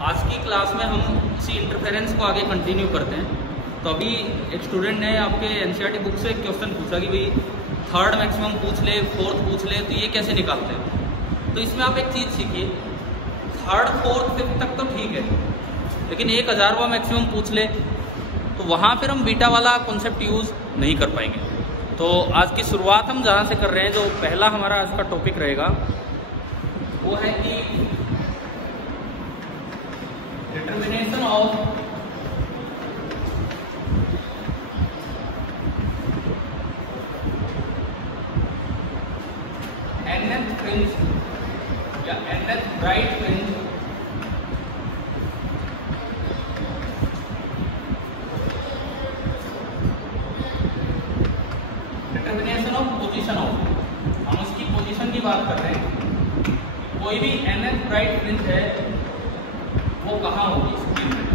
आज की क्लास में हम इसी इंटरफेरेंस को आगे कंटिन्यू करते हैं। तो अभी एक स्टूडेंट ने आपके एनसीईआरटी बुक से एक क्वेश्चन पूछा कि भाई थर्ड मैक्सिमम पूछ ले, फोर्थ पूछ ले, तो ये कैसे निकालते हैं। तो इसमें आप एक चीज़ सीखिए, थर्ड फोर्थ फिफ्थ तक तो ठीक है, लेकिन 1000वां मैक्सिमम पूछ ले तो वहाँ फिर हम बीटा वाला कॉन्सेप्ट यूज़ नहीं कर पाएंगे। तो आज की शुरुआत हम जहाँ से कर रहे हैं, जो पहला हमारा आज का टॉपिक रहेगा वो है कि डिटर्मिनेशन ऑफ nth फ्रिंज या nth bright fringe determination of position of, हम उसकी पोजीशन की बात कर रहे हैं। कोई भी nth ब्राइट फ्रिंज है वो कहाँ होगी स्क्रीन में।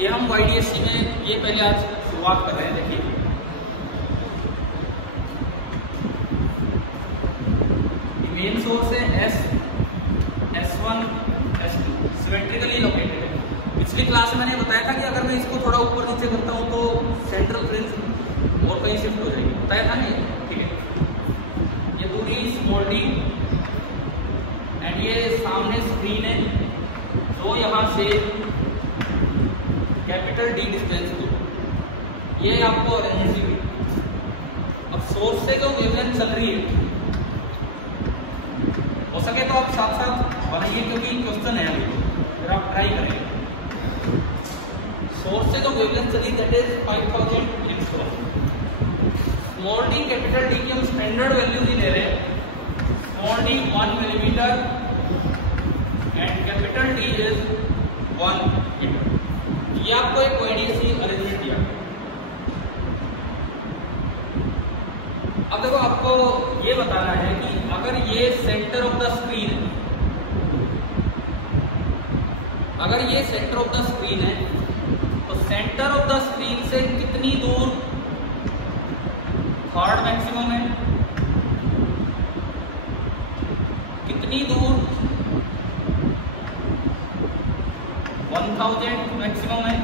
ये हम YDSC में ये पहले आज शुरुआत कर रहे हैं। देखिए मेन सोर्स है S1 S2 सिमेट्रिकली लोकेटेड है। पिछली क्लास में मैंने बताया था कि अगर मैं इसको थोड़ा ऊपर नीचे करता हूँ तो सेंट्रल फ्रिंज और कहीं शिफ्ट हो जाएगी, बताया था नहीं? ठीक है, ये दूरी स्मॉल डी एंड ये सामने स्क्रीन है जो यहाँ से कैपिटल डी डिस्टेंस को, ये आपको अरेंज हुई। अब सोर्स से जो वेवलेंथ चल रही है, हो सके तो आप साथ साथ बनाइए क्योंकि क्वेश्चन है अभी, फिर आप ट्राई करेंगे। सोर्स से जो वेवलेंथ चली that is 5000 angstrom. Small D capital D की हम स्टैंडर्ड वैल्यू ही ले रहे हैं। Small D 1 millimetre and capital D is 1 metre. ये आपको एक YDSC अरेंजमेंट दिया। अब देखो, आपको ये बताना है कि अगर ये सेंटर ऑफ द स्क्रीन है, अगर ये सेंटर ऑफ द स्क्रीन है तो सेंटर ऑफ द स्क्रीन से कितनी दूर थर्ड मैक्सिमम है, कितनी दूर 1000 मैक्सिमम है,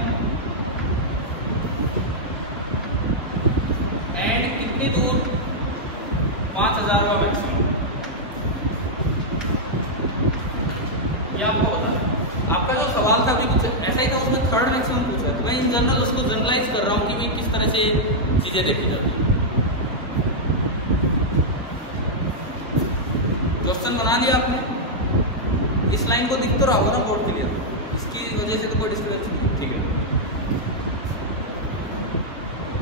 एंड कितनी दूर 5000वां मैक्सिमम। ये आपको बताना है। आपका जो सवाल था अभी कुछ ऐसा ही था, उसमें थर्ड मैक्सिमम पूछा है, तो मैं इन जनरल उसको जनरलाइज कर रहा हूँ कि भाई किस तरह से चीजें देखी जाती है। क्वेश्चन बना लिया आपने, इस लाइन को दिख तो रहा होगा ना बोर्ड क्लियर, इसकी वजह से तो कोई डिस्टर्बेंस नहीं। ठीक है,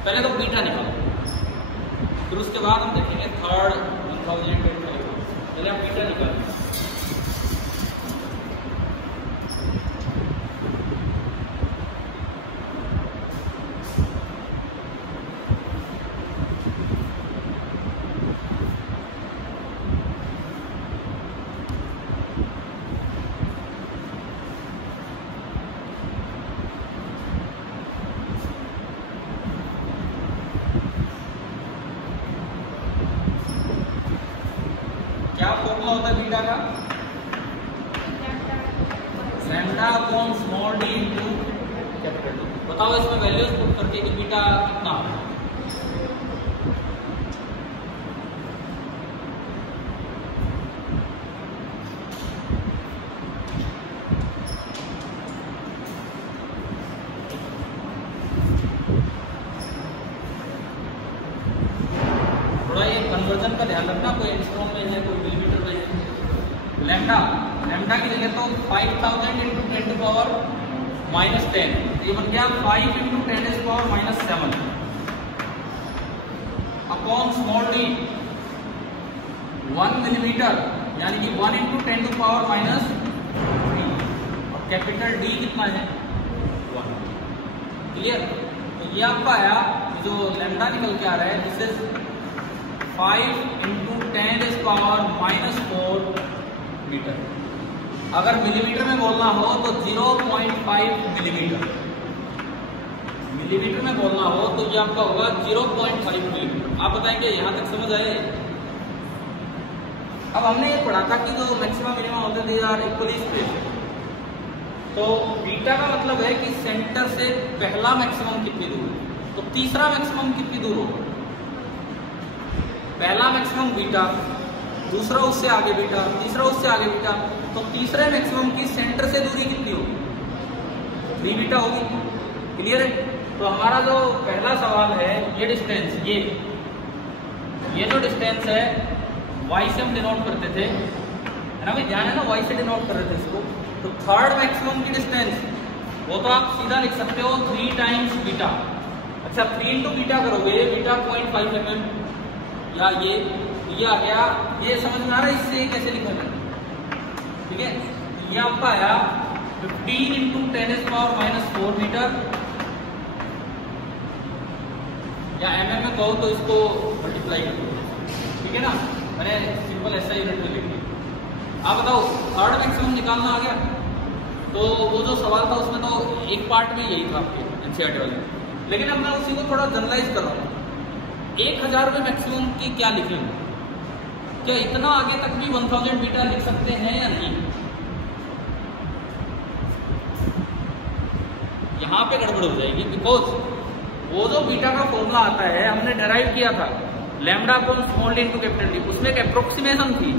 पहले तो बीटा निकालो, फिर उसके बाद हम देखेंगे थर्ड 1000। पहले आप बीटा निकालें। क्या फॉर्मूला होता है बीटा का? Lambda upon small D into capital D. बताओ इसमें वैल्यूज पुट करके कि बीटा कितना होगा। थोड़ा ये कन्वर्जन का ध्यान रखना, कोई एंगस्ट्रॉम में है, कोई मिलीमीटर में है। लैम्डा की जगह तो 5000 इंटू 10 टू पावर -10, ये बन गया 5 into 10 to power -7 upon small D 1 millimetre, यानी कि 1 इंटू 10 टू पावर -3, और कैपिटल डी कितना है 1। क्लियर? तो ये आपका आया, जो लैम्डा निकल के आ रहा है this is 5 into 10 to power -4 metre. अगर मिलीमीटर में बोलना हो तो 0.5 मिलीमीटर, मिलीमीटर में बोलना हो तो ये आपका होगा 0.5 मिलीमीटर। आप बताएंगे यहाँ तक समझ आए? अब हमने ये पढ़ा था कि जो मैक्सिमम मिनिमम होते हैं दे आर इक्वली स्पेस्ड। तो बीटा का मतलब है कि सेंटर से पहला मैक्सिमम कितनी दूर है, तो तीसरा मैक्सिमम कितनी दूर होगा। पहला मैक्सिमम बीटा, दूसरा उससे आगे बीटा, तीसरा उससे आगे बीटा, तो तीसरे मैक्सिमम की सेंटर से दूरी कितनी होगी, 3 बीटा होगी। क्लियर है। तो हमारा जो पहला सवाल है, ये डिस्टेंस, ये जो डिस्टेंस है y से हम डिनोट करते थे, है ना भाई, ध्यान है ना, y से डिनोट कर रहे थे इसको। तो थर्ड मैक्सिमम की डिस्टेंस वो तो आप सीधा लिख सकते हो 3 टाइम्स बीटा। अच्छा 3 इंटू बीटा करोगे, बीटा 0.5 mm, या ये आ गया, ये समझ में आ रहा है इससे कैसे लिखोगे, ठीक है। ये आपका आया 15 इंटू 10⁻⁻⁴ मीटर, या mm में कहो तो इसको मल्टीप्लाई कर दो, ठीक है ना, मैंने सिंपल ऐसा यूनिट में लिख दिया। आप बताओ थर्ड मैक्सिमम निकालना आ गया। तो वो जो सवाल था उसमें तो एक पार्ट में यही था आपके एनसीईआरटी वाले, लेकिन अब मैं उसी को थोड़ा जनरलाइज कर रहा हूँ। 1000 में मैक्सिमम की क्या लिखेंगे, क्या इतना आगे तक भी 1000 बीटा लिख सकते हैं या नहीं। यहाँ पे गड़बड़ हो जाएगी, बिकॉज वो जो बीटा का फॉर्मूला आता है हमने डेराइव किया था lambda upon small D into capital D, उसमें एक अप्रोक्सीमेशन थी।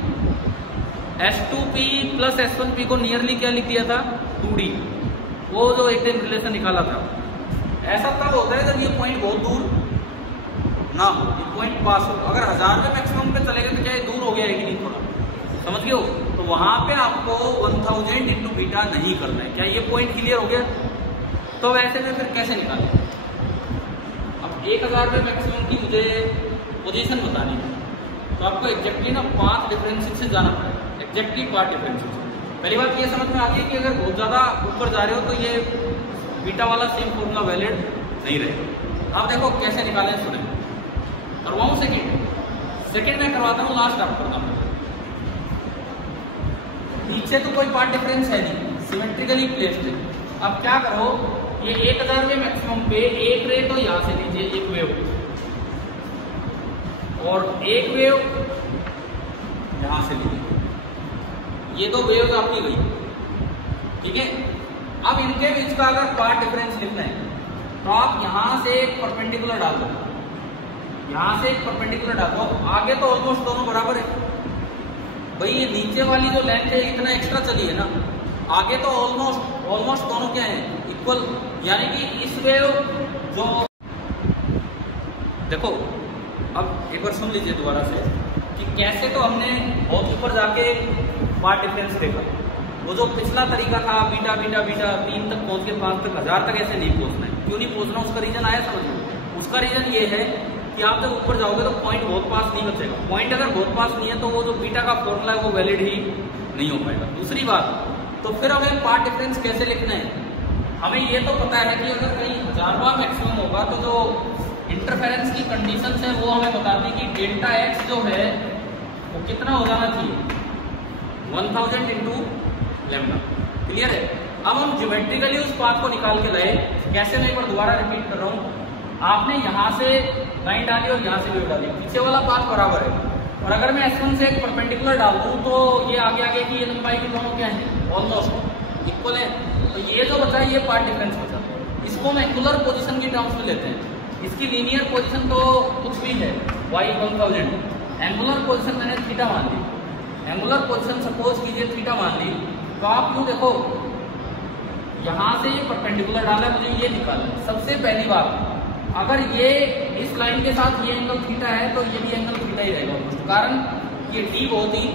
S2P प्लस S1P को नियरली क्या लिख दिया था 2D, वो जो एक दिन रिलेशन निकाला था। ऐसा तब होता है जब ये पॉइंट बहुत दूर ना हो, ये पॉइंट पास हो। अगर 1000 में मैक्सिमम पे चले गए तो क्या ये दूर हो गया है कि नहीं, थोड़ा समझ गए हो। तो वहां पे आपको 1000 इंटू बीटा नहीं करना है। क्या ये पॉइंट क्लियर हो गया। तो वैसे में फिर कैसे निकालें। अब 1000 में मैक्सिमम की मुझे पोजीशन बतानी है, तो आपको एग्जैक्टली ना 5 डिफरेंसेस से जाना पड़ेगा, एग्जैक्टली 5 डिफरेंसेस। पहली बात ये समझ में आ गई कि अगर बहुत ज़्यादा ऊपर जा रहे हो तो ये बीटा वाला सेम फॉर्मूला वैलिड नहीं रहेगा। आप देखो कैसे निकालें, सुने करवाऊँ सेकेंड में करवाता हूँ, लास्ट आप करता हूँ। नीचे तो कोई 5 डिफरेंस है नहीं, सिमेट्रिकली प्लेस्ड है। अब क्या करो, ये 1000 में मैक्सिमम पे एक रे तो यहाँ से लीजिए, एक वेव, और एक वेव यहां से लीजिए, ये दो वेव्स आपकी गई, ठीक है। अब इनके बीच का अगर पार्ट डिफरेंस लिखना है तो आप यहां से एक परपेंडिकुलर डाल दो, यहां से एक परपेंडिकुलर डाल दो, आगे तो ऑलमोस्ट दोनों बराबर है भाई। ये नीचे वाली जो लेंथ है इतना एक्स्ट्रा चली है ना, आगे तो ऑलमोस्ट दोनों क्या है इक्वल। यानी कि इस वेव जो देखो, अब एक बार सुन लीजिए दोबारा से कि कैसे तो हमने बहुत ऊपर जाके पार्ट डिफरेंस देखा। वो जो पिछला तरीका था बीटा बीटा बीटा 3 तक पहुंच के 5 तक 1000 तक ऐसे नहीं पहुंचना है। क्यों नहीं पहुंचना, उसका रीजन आया समझ लो। उसका रीजन ये है कि आप जब ऊपर जाओगे तो पॉइंट बहुत पास नहीं बचेगा। पॉइंट अगर बहुत पास नहीं है तो वो जो बीटा का फॉर्मूला है वो वैलिड ही नहीं हो पाएगा। दूसरी बात, तो फिर हमें पार्ट डिफरेंस कैसे लिखना है। हमें ये तो पता है कि अगर कहीं 1000वां मैक्सिमम होगा तो जो इंटरफेरेंस की कंडीशंस है वो हमें बताती कि डेल्टा एक्स जो है वो कितना हो जाना चाहिए 1000 इंटू लैम्डा। क्लियर है। अब हम ज्योमेट्रिकली उस पाथ को निकाल के लाए। कैसे, मैं एक बार दोबारा रिपीट कर रहा हूँ। आपने यहाँ से लाइन डाली और यहाँ से वेव डाली, पीछे वाला पाथ बराबर है, और अगर मैं S1 से एक परपेंडिकुलर डाल दूँ तो ये आगे आगे की ये लंबाई की दोनों क्या है ऑलमोस्ट इक्वल है। तो ये जो बचा है ये पार्ट डिफरेंस बचा, इसको हम एंगुलर पोजीशन की टर्म्स में लेते हैं। इसकी लीनियर पोजीशन तो कुछ भी है y 1000, एंगुलर पोजीशन मैंने थीटा मान ली। एंगुलर पोजीशन सपोज कीजिए थीटा मान ली, तो आप क्यों देखो यहाँ से ये परपेंडिकुलर डाला, मुझे ये निकालना। सबसे पहली बात, अगर ये इस लाइन के साथ ये एंगल थीटा है तो ये भी एंगल थीटा ही रहेगा, कारण ये d बहुत ही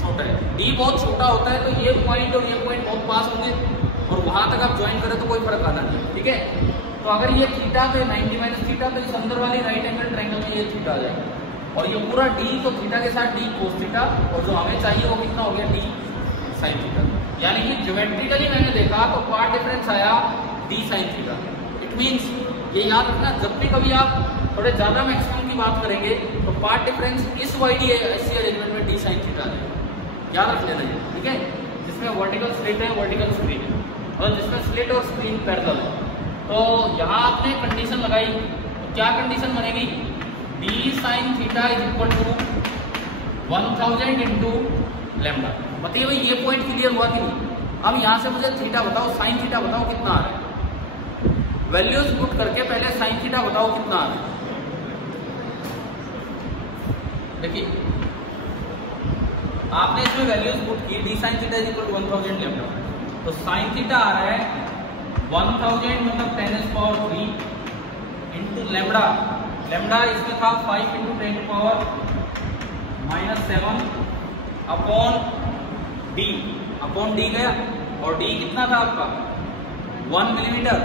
छोटा है। d बहुत छोटा होता है तो ये पॉइंट और ये पॉइंट बहुत पास होंगे और वहां तक आप ज्वाइन करें तो कोई फर्क आना नहीं, ठीक है। तो अगर ये थीटा तो 90 माइनस थीटा, तो इस अंदर वाली राइट एंगल ट्रायंगल में ये थीटा आ जाएगा, और ये पूरा d तो थीटा के साथ d कोस थीटा, और जो हमें चाहिए वो कितना हो गया d साइन थीटा। यानी कि ज्योमेट्रिकली मैंने देखा तो पार्ट डिफरेंस आया d sine theta. It means ये याद रखना, जब भी कभी आप थोड़े ज्यादा मैक्सिमम की बात करेंगे तो पार्ट डिफरेंस इस वाईडी ऐसी अरेंजमेंट में d साइन थीटा है, याद रख लेना ये, ठीक है। जिसमें वर्टिकल स्लिट है, वर्टिकल स्क्रीन है, और जिसमें स्लिट और स्क्रीन पैरेलल है। तो यहाँ आपने कंडीशन लगाई, तो क्या कंडीशन बनेगी, d sine theta is equal to 1000 into lambda. बताइए भाई ये पॉइंट क्लियर हुआ कि नहीं? अब यहां से मुझे थीटा बताओ, साइन थीटा बताओ कितना आ रहा है। वैल्यूज पुट करके पहले साइन थीटा बताओ कितना आ रहा है। देखिए आपने इसमें वैल्यूज पुट की, D sine theta is equal to 1000 lambda, तो साइन थीटा आ रहा है 1000 मतलब 10⁻³ इंटू लैम्डा। लैम्डा इसमें था 5 इंटू 10⁻⁻7 अपॉन डी गया, और डी कितना था आपका 1 मिलीमीटर,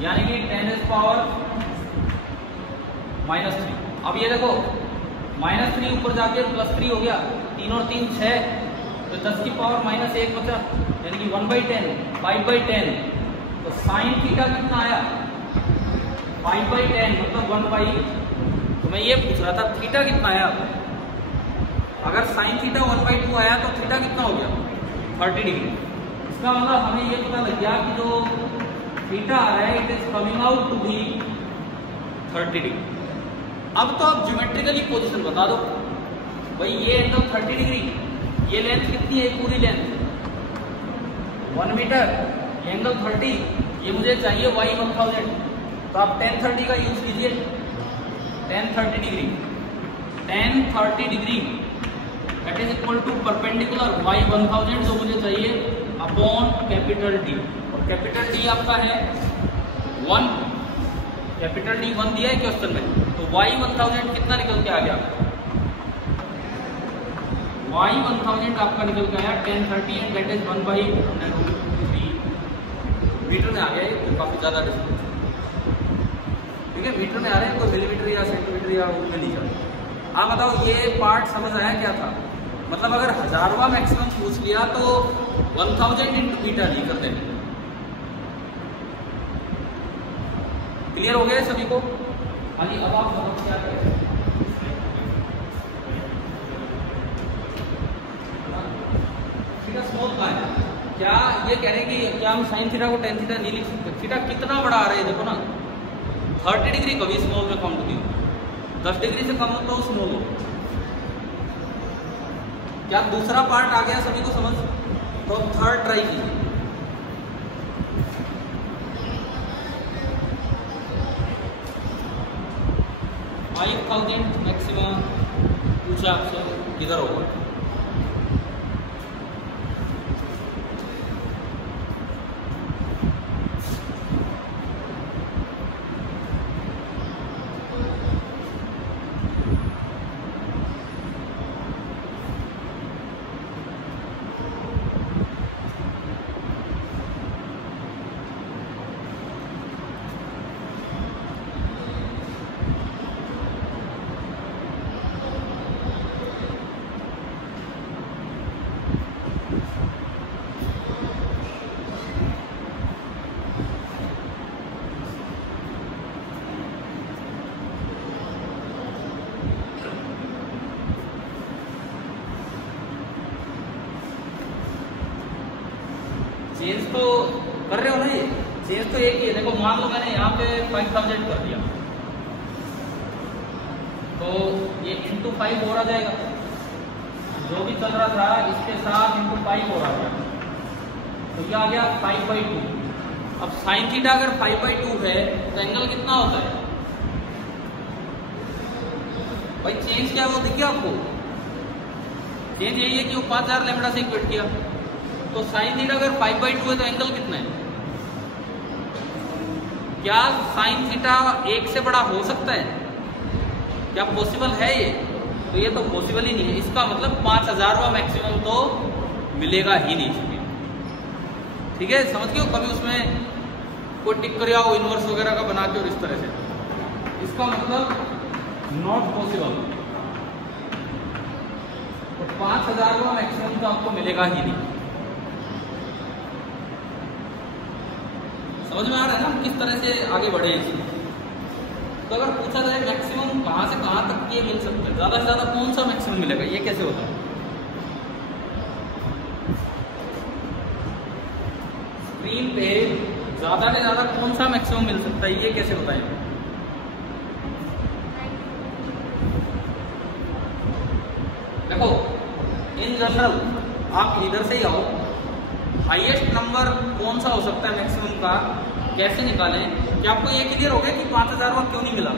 यानी कि 10⁻⁻3। अब ये देखो -3 ऊपर जाके +3 हो गया, 3 और 3 6, तो 10⁻⁻1 बचा, यानी कि 1/10 5/10। तो साइन थीटा कितना आया 5/10 मतलब 1/। तो मैं ये पूछ रहा था थीटा कितना आया। अगर साइन थीटा 1/2 आया तो थीटा कितना हो गया 30 डिग्री। इसका मतलब हमें ये पता लग गया कि जो थीटा आ रहा है it is coming out to be 30 degree. अब तो आप ज्योमेट्रिकली पोजीशन बता दो भाई, ये एंगल 30 डिग्री, ये लेंथ कितनी है, पूरी लेंथ 1 मीटर, ये एंगल 30, ये मुझे चाहिए y 1000। तो आप tan 30 का यूज कीजिए, tan 30 degree, tan 30 degree that is equal to perpendicular y 1000 जो मुझे चाहिए अपॉन कैपिटल D, और कैपिटल D आपका है 1, कैपिटल D 1 दिया है क्वेश्चन में, तो y 1000 कितना निकल के आ गया, y 1000 आपका निकल के आया 10 30 एंड दैट इज 1/3 मीटर में आ गया। तो काफी ज्यादा डिस्टेंस, ठीक है, मीटर में आ रहे हैं, कोई मिलीमीटर या सेंटीमीटर या उसमें नहीं जा रहा। आप बताओ ये पार्ट समझ आया क्या था? मतलब अगर 1000वां मैक्सिमम पूछ लिया तो 1000 इंटू मीटर नहीं करते। क्लियर हो गया सभी को? हाँ जी, अब आप बताओ क्या करें। स्मॉल का है क्या, ये कह रहे हैं कि क्या हम साइन थीटा को tan थीटा नहीं लिख सकते? थीटा कितना बड़ा आ रहा है देखो ना, 30 डिग्री कभी स्मॉल में काउंट नहीं हो, 10 डिग्री से कम हो तो स्मॉल हो। क्या दूसरा पार्ट आ गया सभी को समझ? तो थर्ड ट्राई कीजिए। मैक्सिमम पूछा आपसे किधर होगा? चेंज तो कर रहे हो ना, ये चेंज तो एक ही है। देखो मान लो मैंने यहाँ पे 5000 कर दिया, तो ये इंटू 5 हो रहा जाएगा, जो भी चल रहा था इसके साथ इंटू 5 हो रहा था, तो ये आ गया 5/2। अब साइन थीटा अगर 5/2 है तो एंगल कितना होता है भाई? चेंज क्या है वो देखिए आपको, चेंज यही है कि वो 5000 लैम्डा से इक्वेट किया, तो साइन थीटा अगर 5/2 है तो एंगल कितना है? क्या साइन थीटा 1 से बड़ा हो सकता है? क्या पॉसिबल है ये? तो ये तो पॉसिबल ही नहीं है। इसका मतलब 5000वां मैक्सिमम तो मिलेगा ही नहीं। ठीक है, समझ गए? कभी उसमें कोई टिक कर आओ इनवर्स वगैरह का बना के और इस तरह से, इसका मतलब नॉट पॉसिबल। तो 5000वां मैक्सिमम तो आपको मिलेगा ही नहीं। समझ में आ रहा है ना किस तरह से आगे बढ़े इसमें? तो अगर पूछा जाए मैक्सिमम कहाँ से कहाँ तक ये मिल सकता है, ज्यादा से ज्यादा कौन सा मैक्सिमम मिलेगा, ये कैसे होता है? स्क्रीन पे ज्यादा से ज्यादा कौन सा मैक्सिमम मिल सकता है, ये कैसे होता है? देखो इन जनरल आप इधर से ही आओ, हाईएस्ट नंबर कौन सा हो सकता है मैक्सिमम का, कैसे निकालें कि आपको ये क्लियर हो गया कि 5000 वहाँ क्यों नहीं मिला।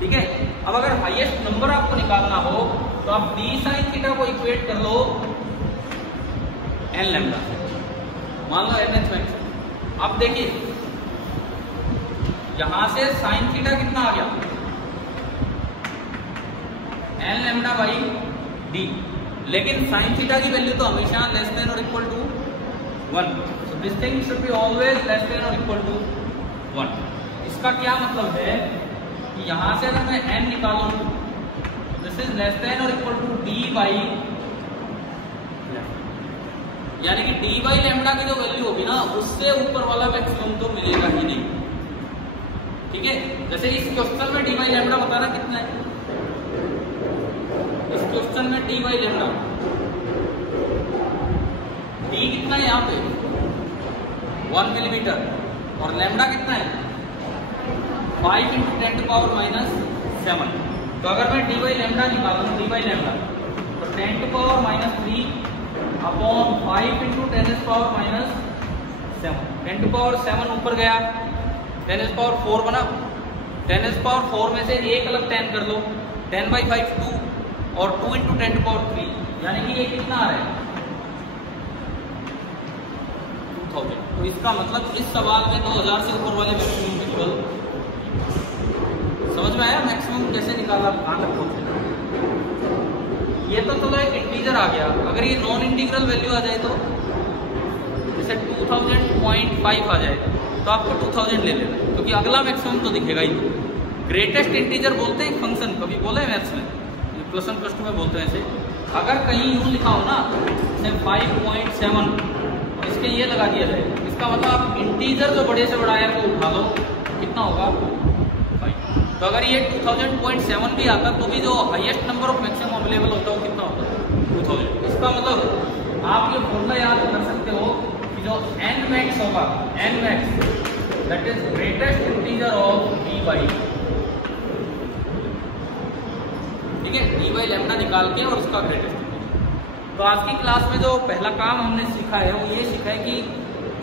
ठीक है, अब अगर हाईएस्ट नंबर आपको निकालना हो तो आप d sin थीटा को इक्वेट कर लो n लैम्डा, मान लो n h मैक्स। अब देखिए यहां से साइन थीटा कितना आ गया, n लैम्डा बाई d, लेकिन साइन थीटा की वैल्यू तो हमेशा लेस देन और equal to 1, so this thing should be always less than और इक्वल टू 1। इसका क्या मतलब है कि यहां से अगर मैं n निकालूं दिस इज लेस देन और इक्वल टू d बाई, यानी कि d बाई लैम्डा की जो वैल्यू होगी ना उससे ऊपर वाला मैक्सिमम तो मिलेगा ही नहीं। ठीक है, जैसे इस क्वेश्चन में d बाई लैम्डा बताना कितना है, इस क्वेश्चन में d बाई लैम्डा, d कितना है यहाँ पे 1 मिलीमीटर और लैम्डा कितना है 5 × 10⁻⁻7। तो अगर मैं d बाई लैम्डा निकालूं, d बाई लैम्डा तो 10⁻³ अपॉन 5 × 10⁻⁻7, 10⁻7 ऊपर गया, 10⁻4 बना, 10⁻4 में से एक अलग 10 कर लो, 10/5 2 और 2 × 10⁻3, यानी कि ये कितना आ रहा है 2000। तो इसका मतलब इस सवाल में 2000 से ऊपर वाले मैक्सिमम इक्वल, समझ में आया मैक्सिमम कैसे निकाला, ध्यान रखो। ये तो चलो एक इंटीजर आ गया, अगर ये नॉन इंटीग्रल वैल्यू आ जाए तो जैसे 2000.5 आ जाए तो आपको 2000 ले लेना है, क्योंकि अगला मैक्सिमम तो दिखेगा ही। ग्रेटेस्ट इंटीजर बोलते हैं फंक्शन, कभी बोले मैथ्स में, प्लस वन प्लस टू में बोलते हैं ऐसे। अगर कहीं यूँ लिखा हो ना जैसे 5.7 और इसके ये लगा दिया जाए, इसका मतलब आप इंटीजर जो बड़े से बड़ा है वो उठा लो, कितना होगा 5। तो अगर ये 2000.7 भी आता तो भी जो highest number of maximum available होता है वो कितना होता है 2000। इसका मतलब आप ये फॉर्मूला याद कर सकते हो कि जो n मैक्स होगा, n max that is greatest integer of d by, ठीक है, d बाई लैम्डा निकाल के और उसका ग्रेटेस्ट इंटीजर। तो आज की क्लास में जो पहला काम हमने सीखा है वो ये सीखा है कि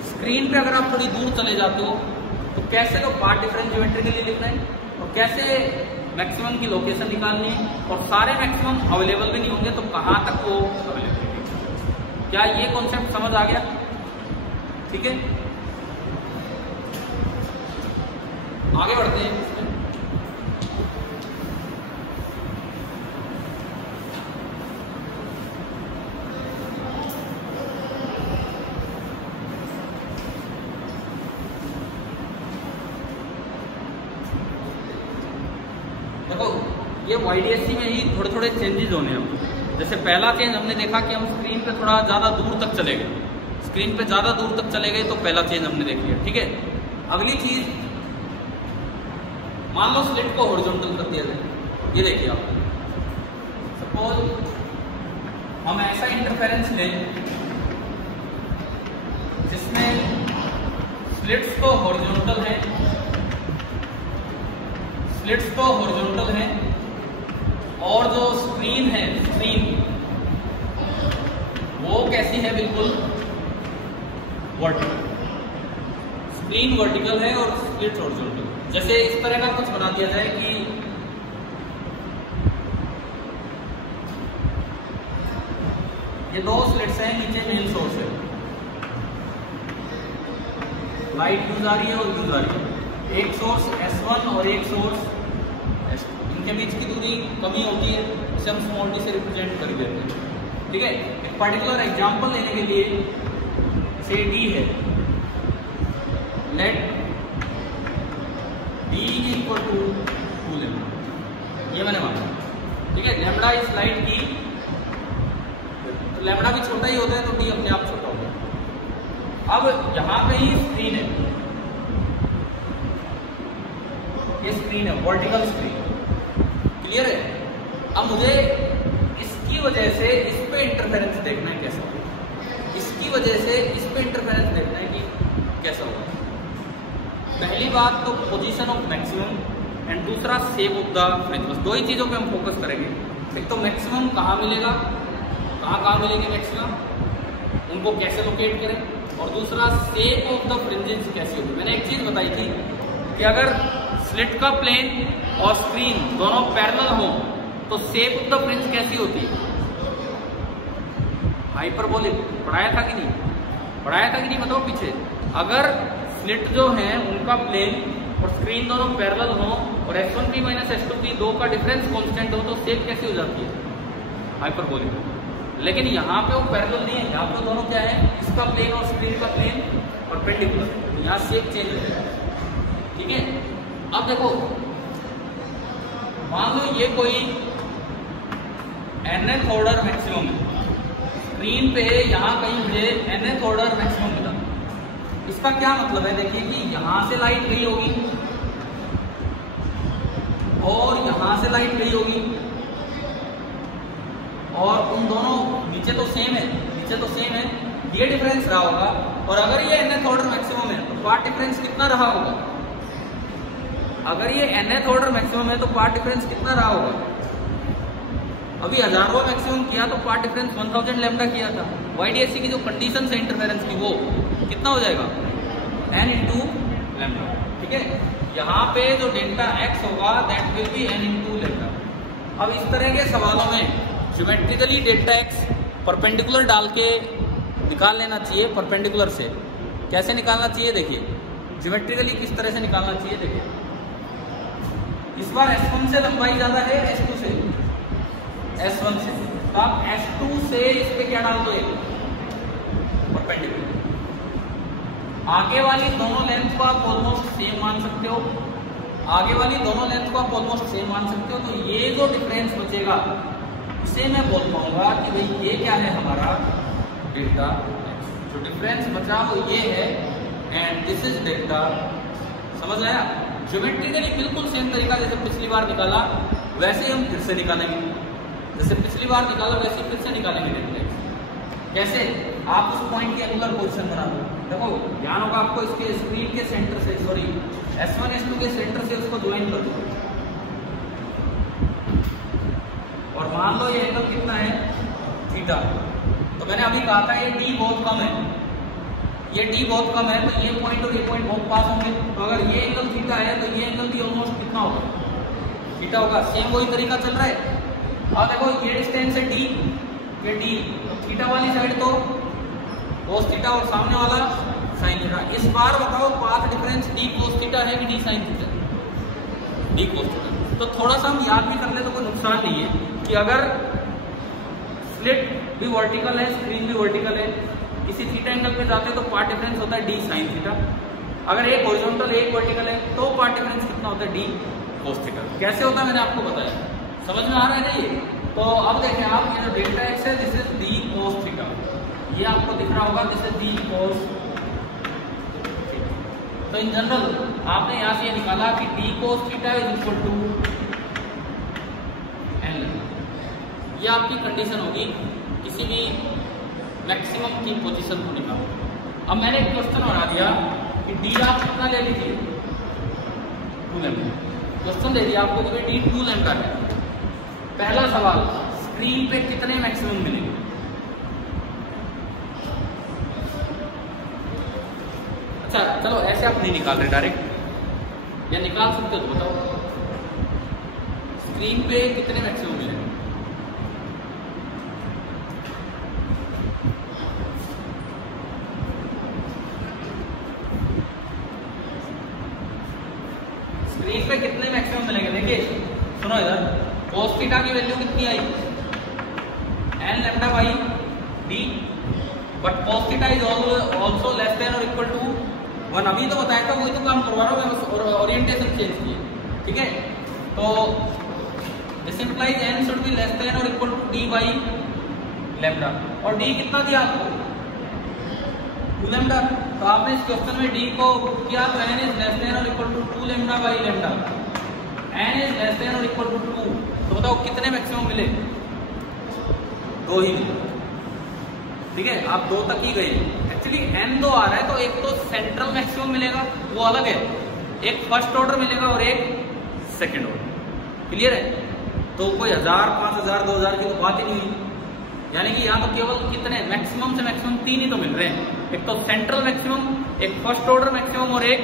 स्क्रीन पे अगर आप थोड़ी दूर चले जाते हो तो कैसे तो पार्ट डिफरेंस ज्योमेट्री के लिए लिखना है और कैसे मैक्सिमम की लोकेशन निकालनी है, और सारे मैक्सिमम अवेलेबल भी नहीं होंगे तो कहाँ तक वो अवेलेबल है। क्या ये कॉन्सेप्ट समझ आ गया? ठीक है, आगे बढ़ते हैं। देखो ये YDSC में ही थोड़े थोड़े चेंजेस होने हैं। जैसे पहला चेंज हमने देखा कि हम स्क्रीन पे थोड़ा ज़्यादा दूर तक चले गए, स्क्रीन पे ज़्यादा दूर तक चले गए तो पहला चेंज हमने देख लिया। ठीक है, अगली चीज़, मान लो स्लिट को हॉरिजॉन्टल कर दिया जाए। ये देखिए आप, सपोज हम ऐसा इंटरफेरेंस लें जिसमें स्लिट्स तो हॉरिजॉन्टल है, स्लिट्स तो हॉरिजॉन्टल है और जो स्क्रीन है, स्क्रीन वो कैसी है, बिल्कुल वर्टिकल। स्क्रीन वर्टिकल है और स्लिट हॉरिजॉन्टल। जैसे इस तरह का कुछ बना दिया जाए कि ये दो स्लिट्स हैं, नीचे मेन सोर्स है, लाइट यूज आ रही है और यूज आ रही है, एक सोर्स S1 और एक सोर्स S2, इनके बीच की दूरी कमी होती है, इसे हम स्मॉल डी से रिप्रेजेंट कर देते हैं। ठीक है, एक पर्टिकुलर एग्जांपल लेने के लिए से D है, let D equal to 2 lambda, ये मैंने माना। ठीक है, लैम्डा इस लाइट की, तो लैम्डा भी छोटा ही होता है तो D अपने आप छोटा होगा। अब यहाँ पे ही स्क्रीन है, ये स्क्रीन है, वर्टिकल स्क्रीन, क्लियर है। अब मुझे इसकी वजह से इस पे इंटरफेरेंस देखना है कैसा होगा, इसकी वजह से इस पे इंटरफेरेंस देखना है कि कैसा होगा। पहली बात तो पोजीशन ऑफ मैक्सिमम एंड दूसरा शेप ऑफ द फ्रिंज, बस दो ही चीज़ों पे हम फोकस करेंगे। एक तो मैक्सिमम कहाँ मिलेगा, कहाँ मिलेगी मैक्सिमम, उनको कैसे लोकेट करें, और दूसरा शेप ऑफ द फ्रिंजेस कैसी होगी। मैंने एक चीज बताई थी कि अगर स्लिट का प्लेन और स्क्रीन दोनों पैरेलल हो तो शेप ऑफ द फ्रिंज कैसी होती है, हाइपरबोलिक। पढ़ाया था कि नहीं, पढ़ाया था कि नहीं बताओ पीछे। अगर स्लिट जो है उनका प्लेन और स्क्रीन दोनों पैरेलल हो और S1P माइनस S2P दो का डिफरेंस कांस्टेंट हो तो शेप कैसी हो जाती है, हाइपरबोलिक। लेकिन यहाँ पे वो पैरेलल नहीं है, यहाँ पे दोनों क्या है, इसका प्लेन और स्क्रीन का प्लेन परपेंडिकुलर, तो यहाँ शेप चेंज हो जाएगा। ठीक है, अब देखो मान लो ये कोई nth ऑर्डर मैक्सिमम है, स्क्रीन पे यहाँ कहीं मुझे nth ऑर्डर मैक्सिमम मिला। इसका क्या मतलब है, देखिए कि यहां से लाइट गई होगी और यहां से लाइट गई होगी और उन दोनों नीचे तो सेम है, नीचे तो सेम है, ये डिफरेंस रहा होगा। और अगर ये nth ऑर्डर मैक्सिमम है तो पाथ डिफरेंस कितना रहा होगा, अगर ये nth ऑर्डर मैक्सिमम है तो पाथ डिफरेंस कितना रहा होगा। अभी 1000वां मैक्सिमम किया तो पाथ डिफरेंस 1000 लैम्डा किया था। YDSC की जो कंडीशन है इंटरफेरेंस की वो कितना हो जाएगा, n इंटू लैम्डा। ठीक है, यहाँ पे जो डेल्टा x होगा that will be n into lambda. अब इस तरह के सवालों में ज्योमेट्रिकली डेल्टा x परपेंडिकुलर डाल के निकाल लेना चाहिए। परपेंडिकुलर से कैसे निकालना चाहिए, देखिए ज्योमेट्रिकली किस तरह से निकालना चाहिए। देखिए इस बार S1 से लंबाई ज्यादा है S2 से, S1 से, तो आप S2 से इस पे क्या डाल दो, परपेंडिकुलर। आगे वाली दोनों लेंथ को आप ऑलमोस्ट सेम मान सकते हो, आगे वाली दोनों लेंथ को आप ऑलमोस्ट सेम मान सकते हो। तो ये जो डिफरेंस बचेगा इसे मैं बोल पाऊंगा कि भाई ये क्या है, हमारा डेल्टा x। जो डिफरेंस बचा वो ये है एंड दिस इज डेल्टा। समझ आया, ज्योमेट्रिकली बिल्कुल सेम तरीका जैसे पिछली बार निकाला वैसे ही हम फिर से निकालेंगे, जैसे पिछली बार निकाला वैसे फिर से निकालेंगे डेल्टा x। कैसे, आप उस पॉइंट की एंगुलर पोजीशन बना दो। देखो ध्यान होगा आपको, इसके स्क्रीन के सेंटर से, सॉरी S1 S2 के सेंटर से उसको ज्वाइन कर दो और मान लो ये एंगल कितना है, थीटा। तो मैंने अभी कहा था ये d बहुत कम है, ये d बहुत कम है तो ये पॉइंट और ये पॉइंट बहुत पास होंगे। तो अगर ये एंगल थीटा है तो ये एंगल भी ऑलमोस्ट कितना होगा, थीटा होगा। सेम वही तरीका चल रहा है। और देखो ये डिस्टेंस है d, ये d, थीटा वाली साइड तो cos थीटा और सामने वाला sin थीटा। इस बार बताओ path difference d cos theta है कि d sin theta, d cos theta. तो थोड़ा सा हम याद भी कर ले तो कोई नुकसान नहीं है कि अगर स्लिट भी वर्टिकल है, स्क्रीन भी वर्टिकल है, किसी थीटा एंगल पे जाते तो पाथ डिफरेंस होता है d sin थीटा। अगर एक हॉरिजॉन्टल एक वर्टिकल है तो पाथ डिफरेंस कितना होता है, d cos थीटा। कैसे होता है मैंने आपको बताया, समझ में आ रहा है ना ये। तो अब देखें आप, ये जो डेल्टा x है this is d cos theta, ये आपको दिख रहा होगा this is d cos theta. तो इन जनरल आपने यहाँ से ये निकाला कि d cos theta is equal to n। ये आपकी कंडीशन होगी किसी भी मैक्सिमम की पोजीशन को निकालो। अब मैंने एक क्वेश्चन बना दिया कि d आप कितना ले लीजिए, 2 लैम्डा। क्वेश्चन दे दिया आपको कि d 2 लैम्डा है। पहला सवाल, स्क्रीन पे कितने मैक्सिमम मिलेंगे। अच्छा चलो ऐसे आप नहीं निकाल रहे डायरेक्ट, या निकाल सकते हो तो बताओ स्क्रीन पे कितने मैक्सिमम मिलेंगे। स्क्रीन पे कितने मैक्सिमम मिलेंगे, देखिए सुनो इधर, cos थीटा की वैल्यू कितनी आई, n lambda by d, but cos theta is also less than और इक्वल टू 1। अभी तो बताया था, वही तो काम करवा रहा हूँ मैं, और ओरिएंटेशन चेंज किए। ठीक है, तो this implies n should be less than और equal to d by lambda. और d कितना दिया आपको, 2 लैम्डा। तो आपने इस क्वेश्चन में d को किया तो n इज लेस देन और equal to 2 lambda by lambda, n is less than और इक्वल टू 2। तो बताओ कितने मैक्सिमम मिले, 2 ही मिले। ठीक है, आप 2 तक ही गए। एक्चुअली n 2 आ रहा है तो एक तो सेंट्रल मैक्सिमम मिलेगा वो अलग है, एक फर्स्ट ऑर्डर मिलेगा और एक सेकंड ऑर्डर। क्लियर है, तो कोई 1000 5000 2000 की तो बात ही नहीं हुई। यानी कि यहाँ तो केवल कितने मैक्सिमम से मैक्सिमम 3 ही तो मिल रहे हैं, एक तो सेंट्रल मैक्सिमम, एक फर्स्ट ऑर्डर मैक्सिमम और एक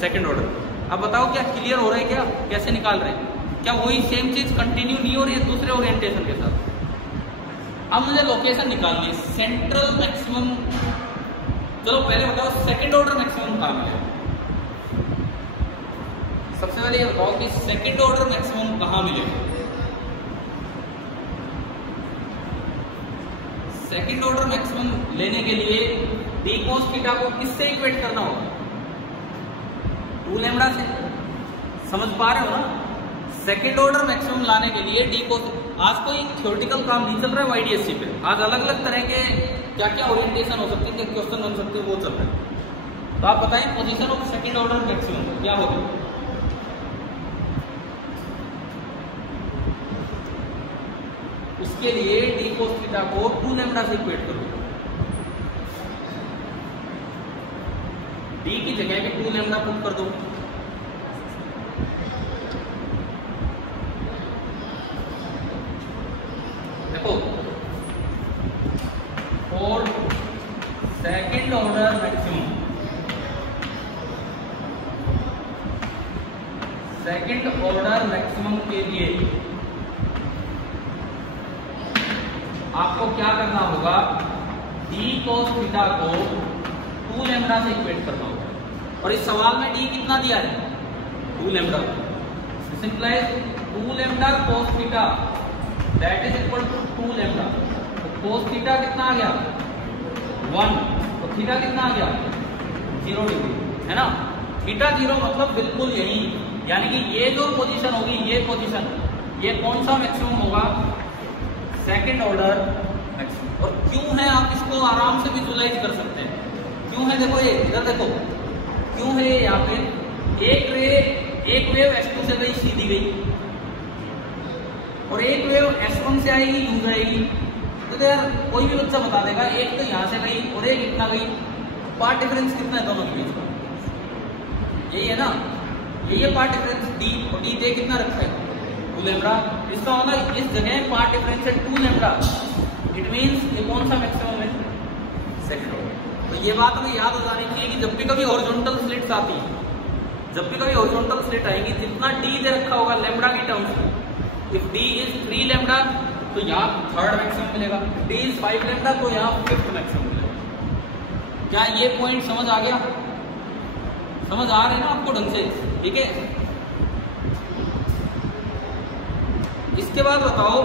सेकंड ऑर्डर। अब बताओ क्या क्लियर हो रहा है, क्या कैसे निकाल रहे हैं? क्या वही सेम चीज कंटिन्यू नहीं हो रही है दूसरे ओरिएंटेशन के साथ? अब मुझे लोकेशन निकालनी है सेंट्रल मैक्सिमम। चलो पहले बताओ सेकंड ऑर्डर मैक्सिमम कहाँ मिलेगा? सबसे पहले ये बताओ कि सेकंड ऑर्डर मैक्सिमम कहाँ मिलेगा? सेकंड ऑर्डर मैक्सिमम लेने के लिए डी कोस थीटा को किससे इक्वेट करना होगा? 2 लैम्डा से। समझ पा रहे हो ना? सेकंड ऑर्डर मैक्सिमम लाने के लिए डी कोस, आज कोई थ्योरेटिकल काम नहीं चल रहा है वाईडीएससी पे, आज अलग अलग तरह के क्या क्या ओरिएंटेशन हो सकते हैं, क्या क्वेश्चन बन सकते हैं, वो चल रहा है। तो आप बताएं position of second order maximum क्या होगा? उसके लिए डी कोस थीटा को 2 लैम्डा से इक्वेट करो। डी की जगह पे 2 लैम्डा पुट कर दो। देखो for second order maximum, second order maximum के लिए आपको क्या करना होगा? डी कोस थीटा को 2 लैम्डा से इक्वेट करना होगा। और इस सवाल में डी कितना दिया है? 2 lambda. This implies 2 lambda cos theta that is equal to 2 lambda. तो कोस थीटा कितना आ गया? 1। तो थीटा कितना आ गया? 0 डिग्री, है ना? थीटा 0 मतलब बिल्कुल यही, यानी कि ये जो पोजीशन होगी, ये पोजीशन, ये कौन सा मैक्सिमम होगा? Second order maximum. और क्यों है आप इसको आराम से विजुलाइज कर सकते हैं। क्यों है? देखो ये इधर देखो, क्यों है यहाँ पे? एक वेव S2 से गई, सीधी गई, और एक वेव S1 से आएगी, यूं जाएगी। तो यार कोई भी बच्चा बता देगा, एक तो यहाँ से गई और एक इतना गई, पार्ट डिफरेंस कितना है दोनों के बीच का? यही है ना, यही है पार्ट डिफरेंस। डी और डी दे कितना रखा है? 2 लैम्डा। इसका मतलब इस जगह पार्ट डिफरेंस है 2 लैम्डा। इट मींस ये कौन सा मैक्सिमम है? Second order. तो ये बात हमें याद हो जानी चाहिए कि जब भी कभी हॉरिजॉन्टल स्लिट्स आती है, जब भी कभी हॉरिजॉन्टल स्लिट आएंगी, जितना डी दे रखा होगा लैम्डा की टर्म्स में, इफ डी इज 3 लैम्डा तो यहाँ थर्ड मैक्सिमम मिलेगा, डी इज 5 लैम्डा तो यहाँ 5th मैक्सिमम मिलेगा। क्या ये पॉइंट समझ आ गया? समझ आ रहे हैं ना आपको ढंग से? ठीक है। इसके बाद बताओ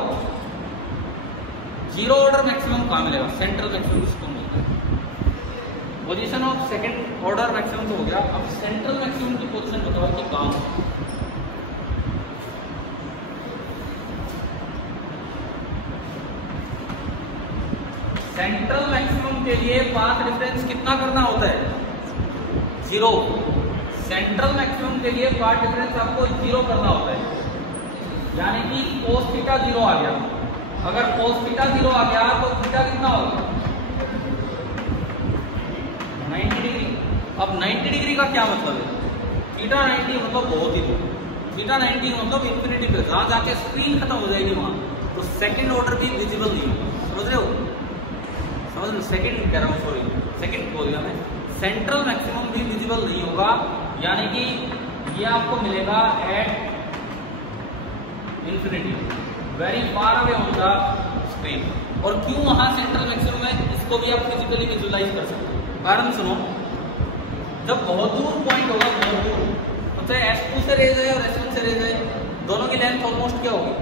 0 ऑर्डर मैक्सिमम कहाँ मिलेगा? सेंट्रल मैक्सिमम किसको मिलता है? Position of second order maximum तो हो गया, अब सेंट्रल मैक्सिमम की पोजीशन बताओ कि कहाँ? सेंट्रल मैक्सिमम के लिए पाथ डिफरेंस कितना करना होता है? 0। सेंट्रल मैक्सिमम के लिए पाथ डिफरेंस आपको 0 करना होता है, यानी कि कोस थीटा 0 आ गया। अगर कोस थीटा 0 आ गया तो थीटा कितना होगा? 90 डिग्री। अब 90 डिग्री का क्या मतलब है? थीटा 90 मतलब बहुत ही दूर, थीटा 90 मतलब इंफिनिटी पे, जहां जाके स्क्रीन खत्म हो जाएगी वहां, तो सेकंड ऑर्डर भी विजिबल नहीं होगा। समझ रहे हो? समझ लो, सेकंड कह रहा हूँ, सॉरी सेकंड बोल गया मैं। सेंट्रल मैक्सिमम भी विजिबल नहीं होगा, यानी कि ये आपको मिलेगा at infinity, very far away on the screen. और क्यों वहां सेंट्रल मैक्सिमम है, इसको भी आप फिजिकली विजुलाइज कर सकते हो। कारण सुनो, जब बहुत दूर पॉइंट होगा, बहुत दूर, तो चाहे S2 से रेज है और S1 से रेज है, दोनों की लेंथ ऑलमोस्ट क्या होगी?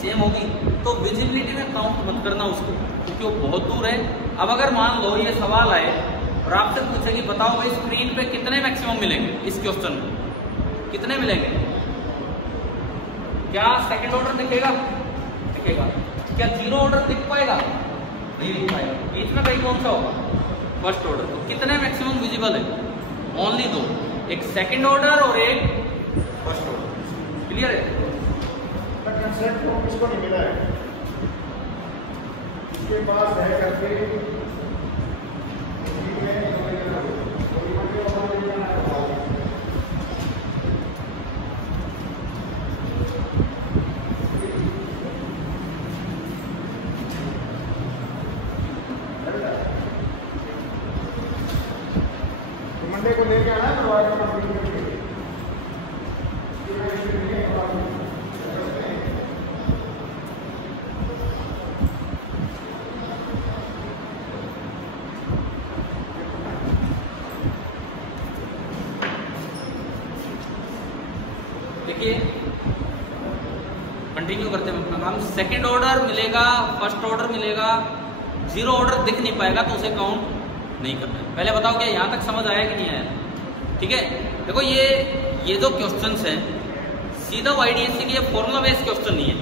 सेम होगी। तो विजिबिलिटी में काउंट मत करना उसको, क्योंकि वो बहुत दूर है। अब अगर मान लो ये सवाल आए और आपसे पूछे कि बताओ भाई स्क्रीन पे कितने मैक्सिमम मिलेंगे, इस क्वेश्चन में कितने मिलेंगे? क्या सेकंड ऑर्डर दिखेगा? दिखेगा। क्या 0 ऑर्डर दिख पाएगा? नहीं दिख पाएगा। बीच में कहीं कौन सा होगा? First order. तो कितने मैक्सिमम विजिबल है? ओनली 2, एक सेकंड ऑर्डर और एक फर्स्ट ऑर्डर। क्लियर है? किसको नहीं मिला है? इसके पास है करके बच्चे को लेके आना तो आज कंप्लीट करके देखिए कंटिन्यू करते हैं अपना काम। सेकंड ऑर्डर मिलेगा, फर्स्ट ऑर्डर मिलेगा, जीरो ऑर्डर दिख नहीं पाएगा तो उसे काउंट नहीं करना है। पहले बताओ क्या यहाँ तक समझ आया कि नहीं आया? ठीक है, देखो ये जो क्वेश्चंस हैं सीधा YDSC के फॉर्मुला बेस्ड क्वेश्चन नहीं है।